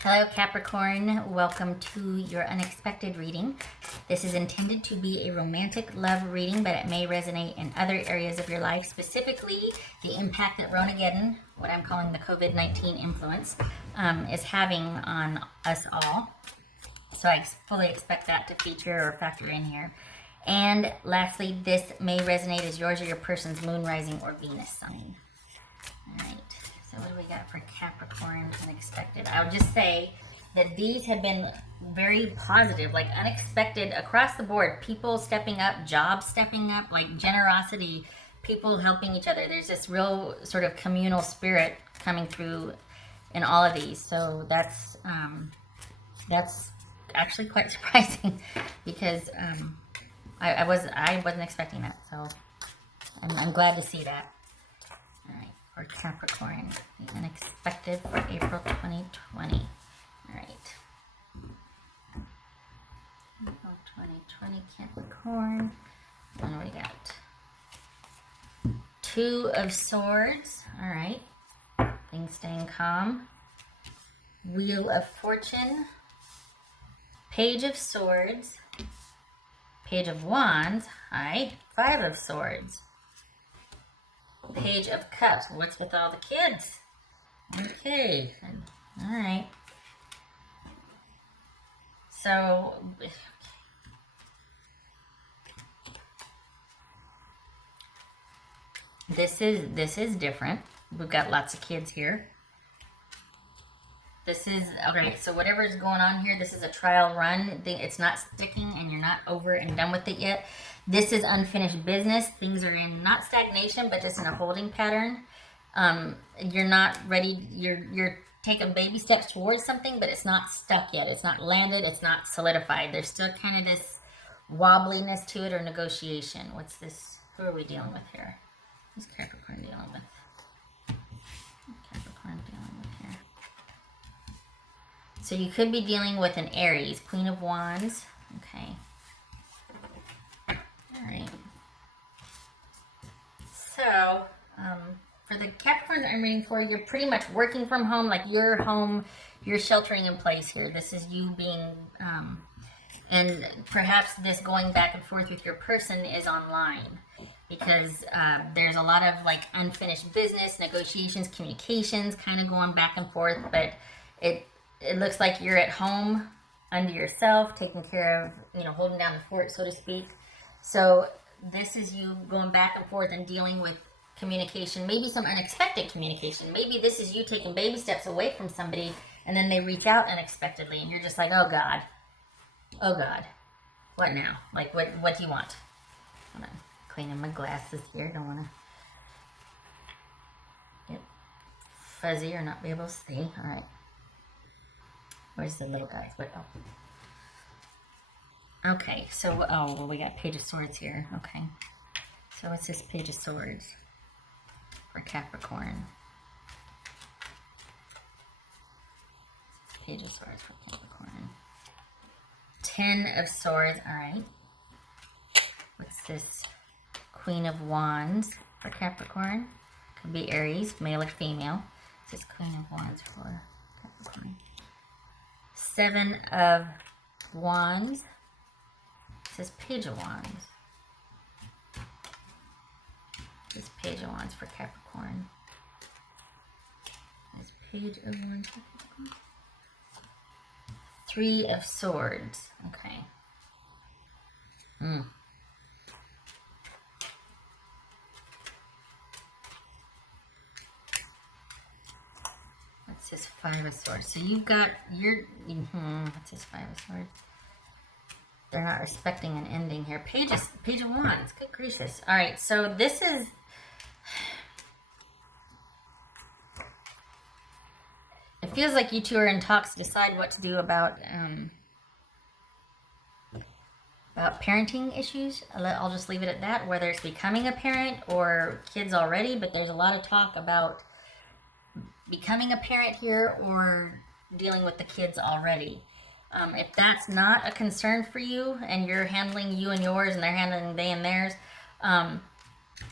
Hello Capricorn, welcome to your unexpected reading. This is intended to be a romantic love reading, but it may resonate in other areas of your life, specifically the impact that Ronageddon, what I'm calling the COVID-19 influence, is having on us all. So I fully expect that to feature or factor in here. And lastly, this may resonate as yours or your person's moon, rising, or Venus sign. All right. So what do we got for Capricorn unexpected? I would just say that these have been very positive, like unexpected across the board. People stepping up, jobs stepping up, like generosity, people helping each other. There's this real sort of communal spirit coming through in all of these. So that's actually quite surprising because I wasn't expecting that. So I'm glad to see that. All right. For Capricorn, the unexpected for April 2020. All right. April 2020 Capricorn. What do we got? Two of Swords. All right. Things staying calm. Wheel of Fortune. Page of Swords. Page of Wands. Hi. Five of Swords. Page of Cups. What's with all the kids? Okay. All right. So, this is different. We've got lots of kids here. This is, okay, so whatever is going on here, this is a trial run. It's not sticking and you're not over and done with it yet. This is unfinished business. Things are in not stagnation, but just in a holding pattern. You're not ready. You're taking baby steps towards something, but it's not stuck yet. It's not landed. It's not solidified. There's still kind of this wobbliness to it or negotiation. What's this? Who are we dealing with here? Who's Capricorn dealing with? Capricorn dealing with here. So you could be dealing with an Aries, Queen of Wands. Okay. Alright. So, for the Capricorn that I'm reading for, you're pretty much working from home, like you're home, you're sheltering in place here. This is you being, and perhaps this going back and forth with your person is online. Because there's a lot of like unfinished business, negotiations, communications kind of going back and forth, but it looks like you're at home unto yourself, taking care of, holding down the fort, so to speak. So this is you going back and forth and dealing with communication, maybe some unexpected communication. Maybe this is you taking baby steps away from somebody and then they reach out unexpectedly and you're just like, oh God, what now? Like, what do you want? Hold on, cleaning my glasses here. Don't want to get fuzzy or not be able to see. All right. Where's the little guys? Okay, so, well, we got Page of Swords here. Okay. So what's this Page of Swords for Capricorn? Page of Swords for Capricorn. 10 of Swords. All right. What's this? Queen of Wands for Capricorn. Could be Aries, male or female. This is Queen of Wands for Capricorn. 7 of Wands. This is Page of Wands. This is Page of Wands for Capricorn. This Page of Wands for Capricorn. 3 of Swords. Okay. What's this 5 of Swords? So you've got what's this 5 of Swords? They're not respecting an ending here. Page of Wands. Good gracious. All right, so this is... It feels like you two are in talks to decide what to do about parenting issues. I'll just leave it at that, whether it's becoming a parent or kids already, but there's a lot of talk about becoming a parent here or dealing with the kids already. If that's not a concern for you and you're handling you and yours and they're handling they and theirs,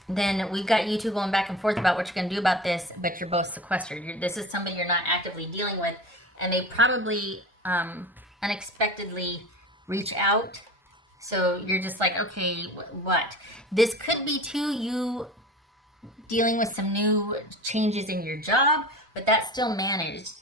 then we've got you two going back and forth about what you're going to do about this, but you're both sequestered. This is somebody you're not actively dealing with, and they probably unexpectedly reach out. So you're just like, okay, what? This could be too you dealing with some new changes in your job, but that's still managed.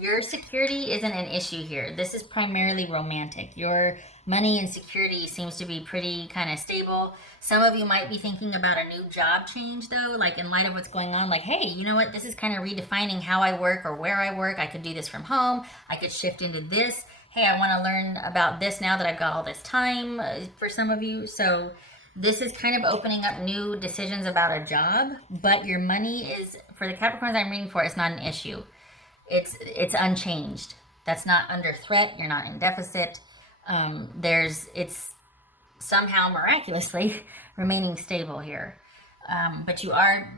Your security isn't an issue here. This is primarily romantic. Your money and security seems to be pretty kind of stable. Some of you might be thinking about a new job change though, like in light of what's going on, like, hey, you know what? This is kind of redefining how I work or where I work. I could do this from home. I could shift into this. Hey, I want to learn about this now that I've got all this time for some of you. So this is kind of opening up new decisions about a job, but your money is, for the Capricorns I'm reading for, it's not an issue. It's unchanged. That's not under threat. You're not in deficit. It's somehow miraculously remaining stable here. But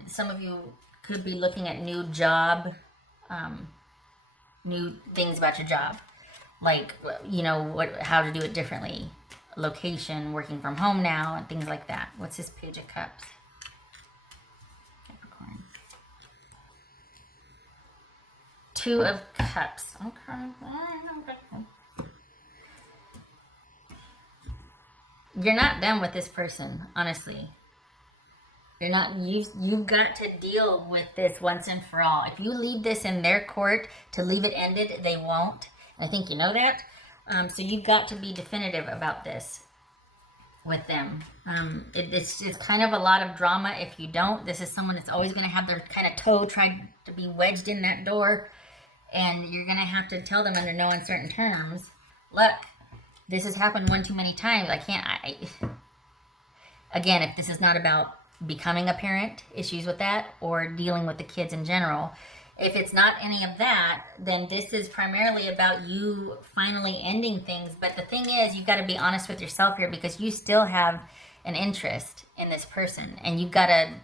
some of you could be looking at new job, new things about your job, like, you know, how to do it differently, location, working from home now, and things like that. What's this Page of Cups? Capricorn. Two of Cups. Okay. You're not done with this person, honestly. You're not. You've got to deal with this once and for all. If you leave this in their court to leave it ended, they won't. I think you know that. So you've got to be definitive about this with them. It's kind of a lot of drama if you don't. This is someone that's always going to have their kind of toe tried to be wedged in that door, and you're going to have to tell them under no uncertain terms, look, this has happened one too many times. Again, if this is not about becoming a parent, issues with that, or dealing with the kids in general, if it's not any of that, then this is primarily about you finally ending things. But the thing is, you've got to be honest with yourself here, because you still have an interest in this person, and you've got to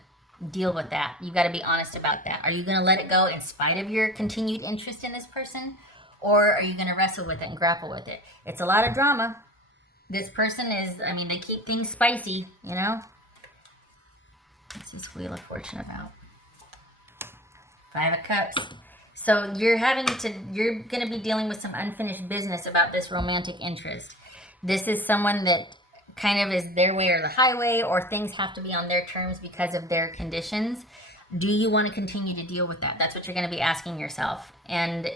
deal with that. You've got to be honest about that. Are you going to let it go in spite of your continued interest in this person, or are you going to wrestle with it and grapple with it? It's a lot of drama. This person is, I mean, they keep things spicy, you know? What's this Wheel of Fortune about? Five of Cups. So you're going to be dealing with some unfinished business about this romantic interest. This is someone that kind of is their way or the highway, or things have to be on their terms because of their conditions. Do you want to continue to deal with that? That's what you're going to be asking yourself. And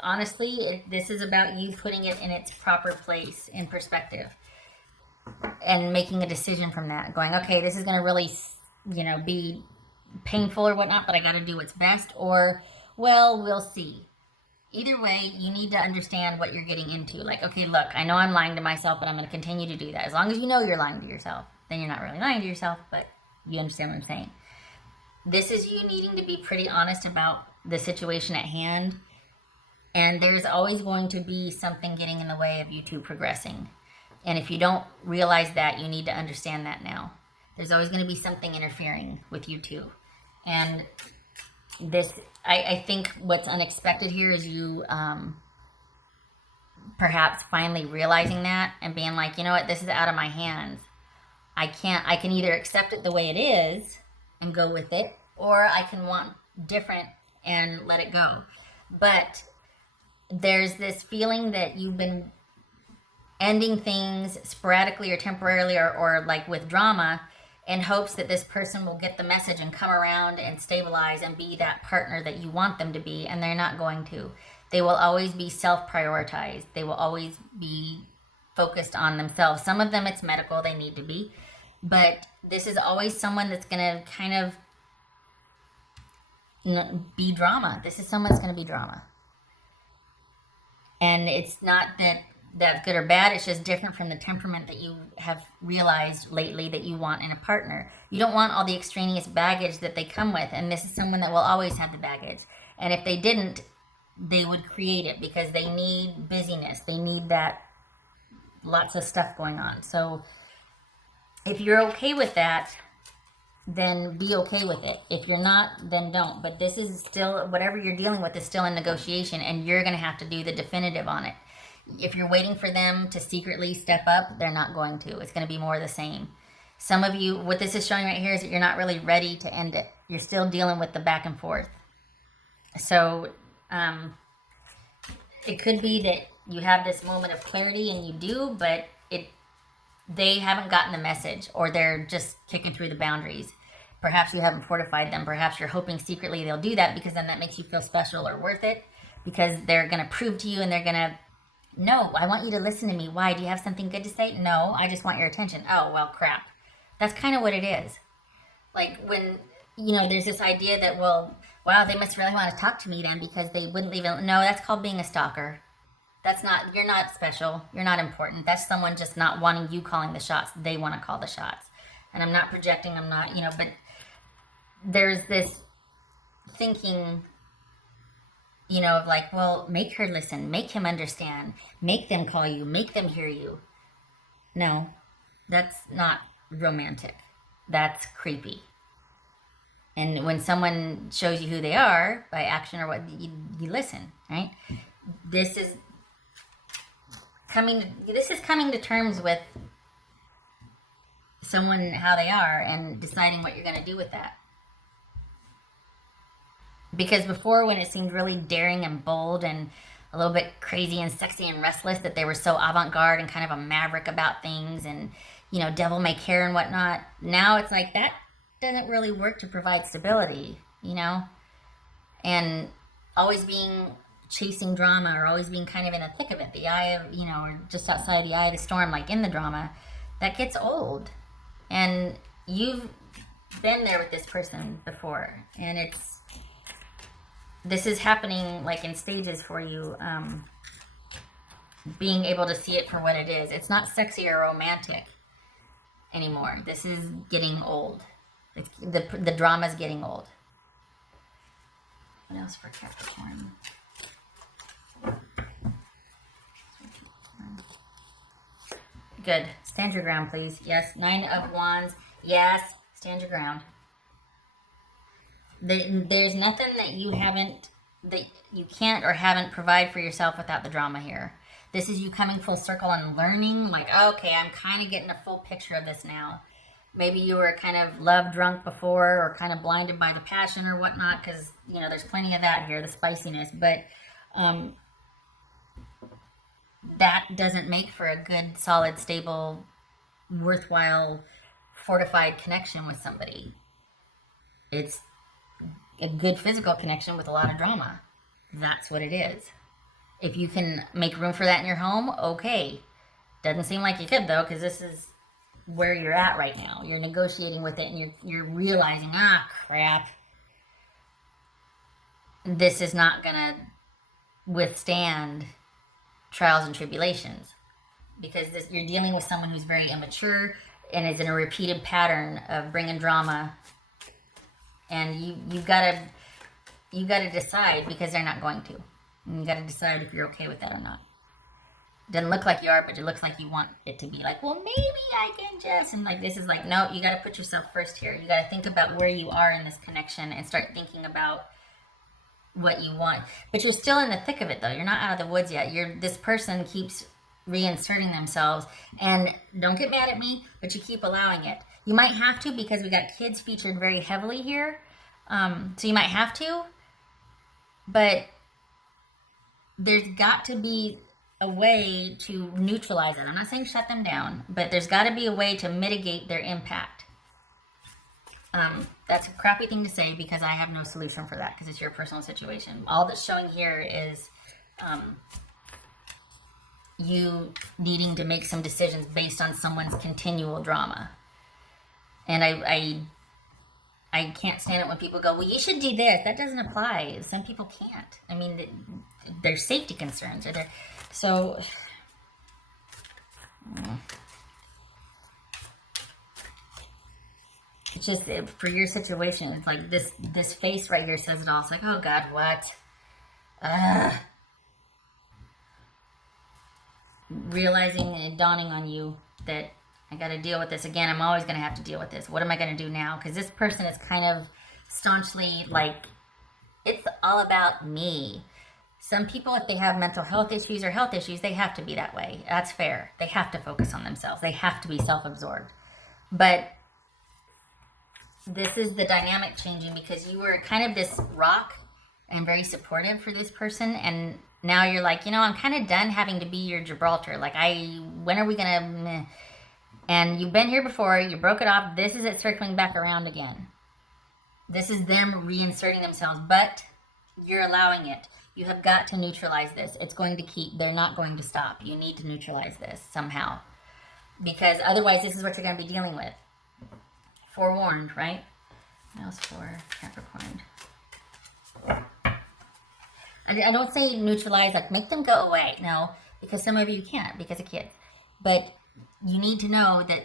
honestly, this is about you putting it in its proper place, in perspective, and making a decision from that. Going, okay, this is going to really, be painful or whatnot, but I got to do what's best, or, well, we'll see. Either way, you need to understand what you're getting into. Like, okay, look, I know I'm lying to myself, but I'm going to continue to do that. As long as you know you're lying to yourself, then you're not really lying to yourself, but you understand what I'm saying. This is you needing to be pretty honest about the situation at hand, and there's always going to be something getting in the way of you two progressing. And if you don't realize that, you need to understand that now. There's always going to be something interfering with you two. And this, I think what's unexpected here is you perhaps finally realizing that and being like, you know what, this is out of my hands. I can either accept it the way it is and go with it, or I can want different and let it go. But there's this feeling that you've been ending things sporadically or temporarily, or like with drama, in hopes that this person will get the message and come around and stabilize and be that partner that you want them to be, and they're not going to. They will always be self-prioritized. They will always be focused on themselves. Some of them it's medical, they need to be, but this is always someone that's going to kind of be drama. This is someone that's going to be drama. And it's not that that's good or bad, it's just different from the temperament that you have realized lately that you want in a partner. You don't want all the extraneous baggage that they come with, and this is someone that will always have the baggage. And if they didn't, they would create it, because they need busyness. They need that, lots of stuff going on. So if you're okay with that, then be okay with it. If you're not, then don't. But this is still, whatever you're dealing with is still in negotiation, and you're going to have to do the definitive on it. If you're waiting for them to secretly step up, they're not going to. It's going to be more of the same. Some of you, what this is showing right here is that you're not really ready to end it. You're still dealing with the back and forth. So It could be that you have this moment of clarity and you do, but they haven't gotten the message, or they're just kicking through the boundaries. Perhaps you haven't fortified them. Perhaps you're hoping secretly they'll do that, because then that makes you feel special or worth it, because they're going to prove to you and they're going to, no, I want you to listen to me. Why? Do you have something good to say? No, I just want your attention. Oh, well, crap. That's kind of what it is. Like when, there's this idea that, well, wow, they must really want to talk to me then, because they wouldn't leave it. No, that's called being a stalker. You're not special. You're not important. That's someone just not wanting you calling the shots. They want to call the shots. And I'm not projecting, I'm not, but there's this thinking, of like, well, make her listen, make him understand, make them call you, make them hear you. No, that's not romantic. That's creepy. And when someone shows you who they are by action or what, you listen, right? This is coming to terms with someone, how they are, and deciding what you're going to do with that. Because before, when it seemed really daring and bold and a little bit crazy and sexy and restless, that they were so avant-garde and kind of a maverick about things and, devil may care and whatnot, now it's like that doesn't really work to provide stability, and always being chasing drama, or always being kind of in the thick of it, the eye of, or just outside the eye of the storm, like in the drama, that gets old. And you've been there with this person before, and this is happening like in stages for you, being able to see it for what it is. It's not sexy or romantic anymore. This is getting old. The drama's getting old. What else for Capricorn? Good. Stand your ground, please. Yes. 9 of Wands. Yes. Stand your ground. There's nothing that you can't or haven't provide for yourself without the drama here. This is you coming full circle and learning, like, okay, I'm kind of getting a full picture of this now. Maybe you were kind of love drunk before, or kind of blinded by the passion or whatnot, because, there's plenty of that here, the spiciness. But that doesn't make for a good, solid, stable, worthwhile, fortified connection with somebody. It's a good physical connection with a lot of drama. That's what it is. If you can make room for that in your home, okay. Doesn't seem like you could, though, because this is where you're at right now. You're negotiating with it, and you're realizing, crap. This is not going to withstand trials and tribulations, because you're dealing with someone who's very immature and is in a repeated pattern of bringing drama, and you've got to decide, because they're not going to. And you got to decide if you're okay with that or not. Doesn't look like you are, but it looks like you want it to be like, well, maybe I can just, and like, this is like, no, you got to put yourself first here. You got to think about where you are in this connection and start thinking about what you want. But you're still in the thick of it, though. You're not out of the woods yet. This person keeps reinserting themselves, and don't get mad at me, but you keep allowing it. You might have to, because we got kids featured very heavily here. So you might have to, but there's got to be a way to neutralize it. I'm not saying shut them down, but there's got to be a way to mitigate their impact. That's a crappy thing to say, because I have no solution for that, because it's your personal situation. All that's showing here is you needing to make some decisions based on someone's continual drama. And I can't stand it when people go, well, you should do this. That doesn't apply. Some people can't. I mean, there's safety concerns. So it's just, for your situation, it's like this face right here says it all. It's like, oh God, what? Realizing and dawning on you that I got to deal with this again. I'm always going to have to deal with this. What am I going to do now? Because this person is kind of staunchly like, it's all about me. Some people, if they have mental health issues or health issues, they have to be that way. That's fair. They have to focus on themselves. They have to be self-absorbed. But this is the dynamic changing, because you were kind of this rock and very supportive for this person, and Now you're like, I'm kind of done having to be your Gibraltar. Like, when are we gonna? And you've been here before. You broke it off. This is it circling back around again. This is them reinserting themselves, but you're allowing it. You have got to neutralize this. It's going to keep. They're not going to stop. You need to neutralize this somehow, because otherwise, this is what you're going to be dealing with. Forewarned, right? What else for Capricorn? I don't say neutralize, like make them go away. No, because some of you can't because of kids. But you need to know that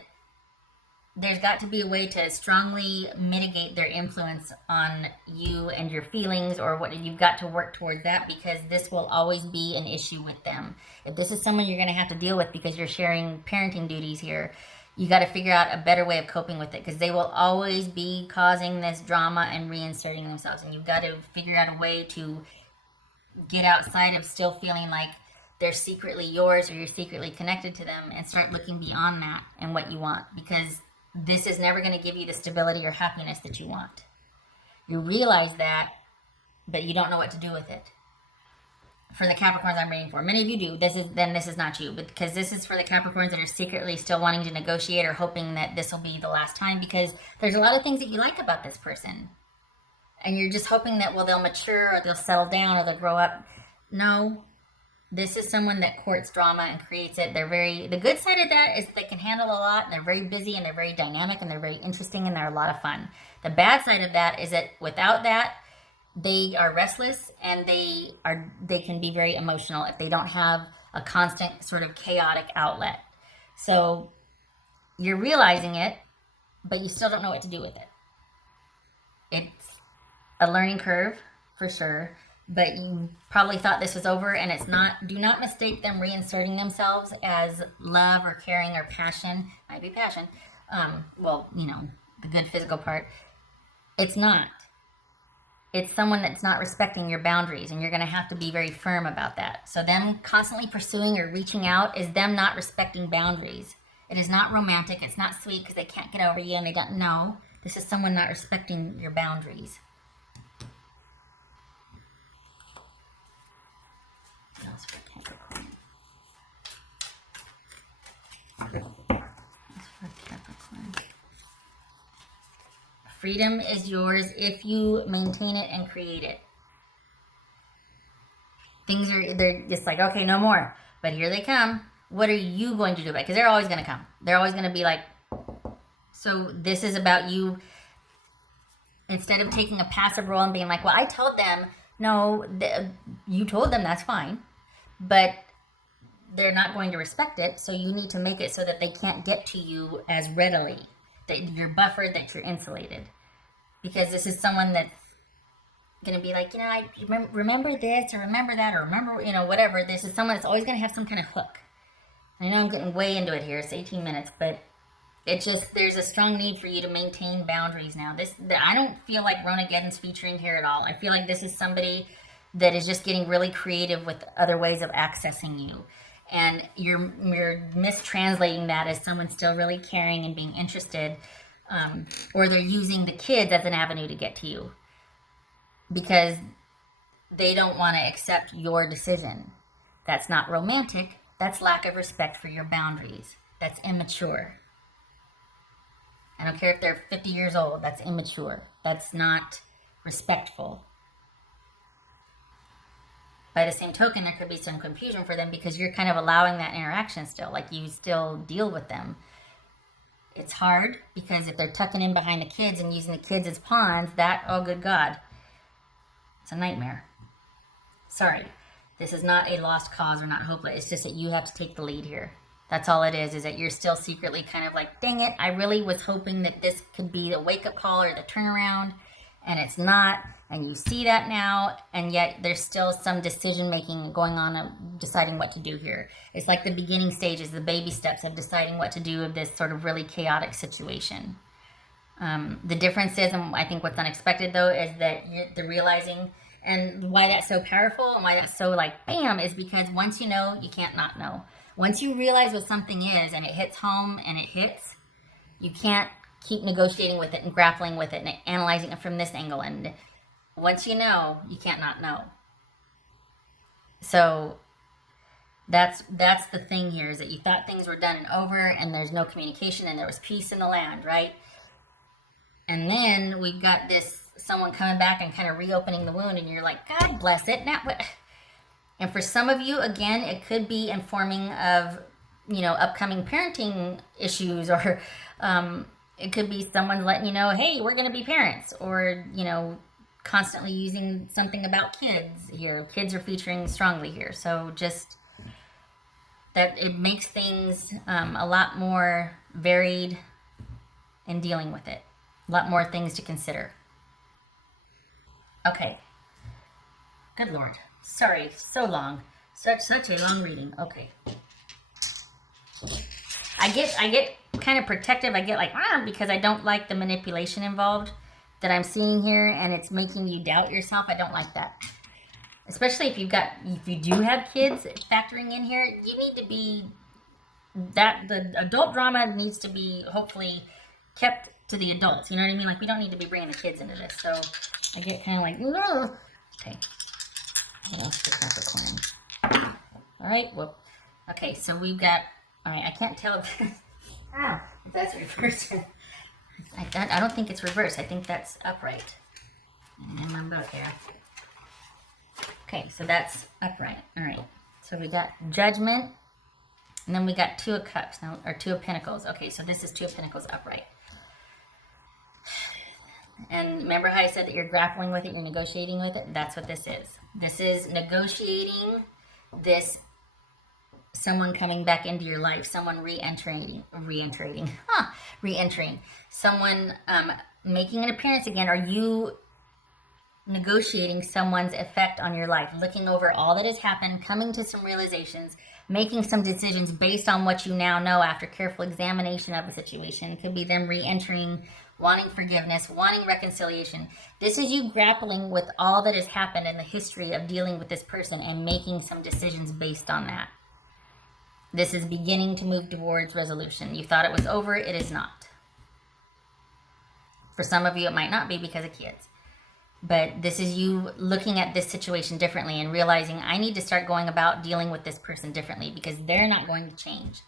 there's got to be a way to strongly mitigate their influence on you and your feelings, or what you've got to work towards that, because this will always be an issue with them. If this is someone you're going to have to deal with because you're sharing parenting duties here, you got to figure out a better way of coping with it, because they will always be causing this drama and reinserting themselves. And you've got to figure out a way to get outside of still feeling like they're secretly yours or you're secretly connected to them, and start looking beyond that and what you want, because this is never going to give you the stability or happiness that you want. You realize that, but you don't know what to do with it. For the Capricorns I'm reading for, many of you do. This is not you, but because this is for the Capricorns that are secretly still wanting to negotiate or hoping that this will be the last time, because there's a lot of things that you like about this person. And you're just hoping that, well, they'll mature or they'll settle down or they'll grow up. No, this is someone that courts drama and creates it. The good side of that is they can handle a lot, and they're very busy, and they're very dynamic, and they're very interesting, and they're a lot of fun. The bad side of that is that without that, they are restless, and they can be very emotional if they don't have a constant sort of chaotic outlet. So you're realizing it, but you still don't know what to do with it. It's a learning curve for sure, but you probably thought this was over, and it's not. Do not mistake them reinserting themselves as love or caring or passion. Might be passion. The good physical part. It's not. It's someone that's not respecting your boundaries, and you're going to have to be very firm about that. So them constantly pursuing or reaching out is them not respecting boundaries. It is not romantic. It's not sweet because they can't get over you and they don't know. This is someone not respecting your boundaries. What else for Capricorn? What's for Capricorn? Freedom is yours if you maintain it and create it. They're just like, okay, no more. But here they come. What are you going to do about it? Because they're always going to come. They're always going to be like, so this is about you. Instead of taking a passive role and being like, well, I told them, no, you told them, that's fine. But they're not going to respect it, so you need to make it so that they can't get to you as readily, that you're buffered, that you're insulated. Because this is someone that's going to be like, I remember this, or remember that, or remember, whatever. This is someone that's always going to have some kind of hook. I know I'm getting way into it here. It's 18 minutes, but there's a strong need for you to maintain boundaries now. I don't feel like Ronageddon's featuring here at all. I feel like this is somebody that is just getting really creative with other ways of accessing you. And you're mistranslating that as someone still really caring and being interested, or they're using the kids as an avenue to get to you because they don't want to accept your decision. That's not romantic. That's lack of respect for your boundaries. That's immature. I don't care if they're 50 years old. That's immature. That's not respectful. By the same token, there could be some confusion for them because you're kind of allowing that interaction still. Like, you still deal with them. It's hard because if they're tucking in behind the kids and using the kids as pawns, oh good God, it's a nightmare. Sorry, this is not a lost cause or not hopeless. It's just that you have to take the lead here. That's all it is that you're still secretly kind of like, dang it, I really was hoping that this could be the wake-up call or the turnaround, and it's not. And you see that now, and yet there's still some decision-making going on of deciding what to do here. It's like the beginning stages, the baby steps of deciding what to do of this sort of really chaotic situation. The difference is, and I think what's unexpected, though, is that the realizing, and why that's so powerful and why that's so like, bam, is because once you know, you can't not know. Once you realize what something is and it hits home and it hits, you can't keep negotiating with it and grappling with it and analyzing it from this angle. And once you know, you can't not know. So that's the thing here, is that you thought things were done and over, and there's no communication, and there was peace in the land, right? And then we've got this someone coming back and kind of reopening the wound, and you're like, God bless it. Now what? And for some of you, again, it could be informing of, upcoming parenting issues, or it could be someone letting you know, hey, we're going to be parents, or, constantly using something about kids here. Kids are featuring strongly here. So just that it makes things a lot more varied in dealing with it. A lot more things to consider. Okay. Good Lord. Sorry, so long. Such a long reading. Okay. I get kind of protective. I get like, because I don't like the manipulation involved that I'm seeing here, and it's making you doubt yourself. I don't like that. Especially if you do have kids factoring in here, you need to be the adult drama needs to be hopefully kept to the adults. You know what I mean? Like, we don't need to be bringing the kids into this. So I get kind of like, no. Okay. What else for Capricorn? All right. Whoop. Okay. So we've got. All right. I can't tell if that's reversed. I don't think it's reversed. I think that's upright. And I'm both here. Okay, so that's upright. All right. So we got Judgment, and then we got Two of Cups now, or Two of Pentacles. Okay, so this is Two of Pentacles upright. And remember how I said that you're grappling with it, you're negotiating with it? That's what this is. This is negotiating this. Someone coming back into your life, someone re-entering, someone making an appearance again. Are you negotiating someone's effect on your life, looking over all that has happened, coming to some realizations, making some decisions based on what you now know after careful examination of a situation? It could be them re-entering, wanting forgiveness, wanting reconciliation. This is you grappling with all that has happened in the history of dealing with this person and making some decisions based on that. This is beginning to move towards resolution. You thought it was over. It is not. For some of you, it might not be because of kids. But this is you looking at this situation differently and realizing, I need to start going about dealing with this person differently because they're not going to change.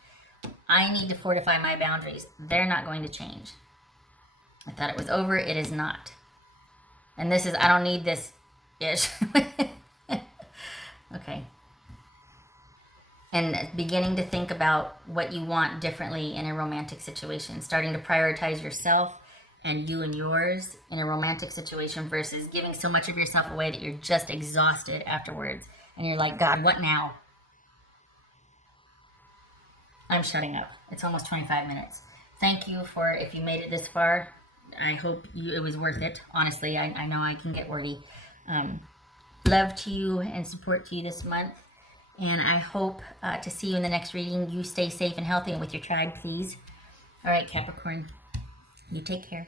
I need to fortify my boundaries. They're not going to change. I thought it was over. It is not. And this is, I don't need this ish. Okay. And beginning to think about what you want differently in a romantic situation. Starting to prioritize yourself and you and yours in a romantic situation versus giving so much of yourself away that you're just exhausted afterwards. And you're like, God, what now? I'm shutting up. It's almost 25 minutes. Thank you for, if you made it this far, I hope it was worth it. Honestly, I know I can get wordy. Love to you and support to you this month. And I hope to see you in the next reading. You stay safe and healthy and with your tribe, please. All right, Capricorn, you take care.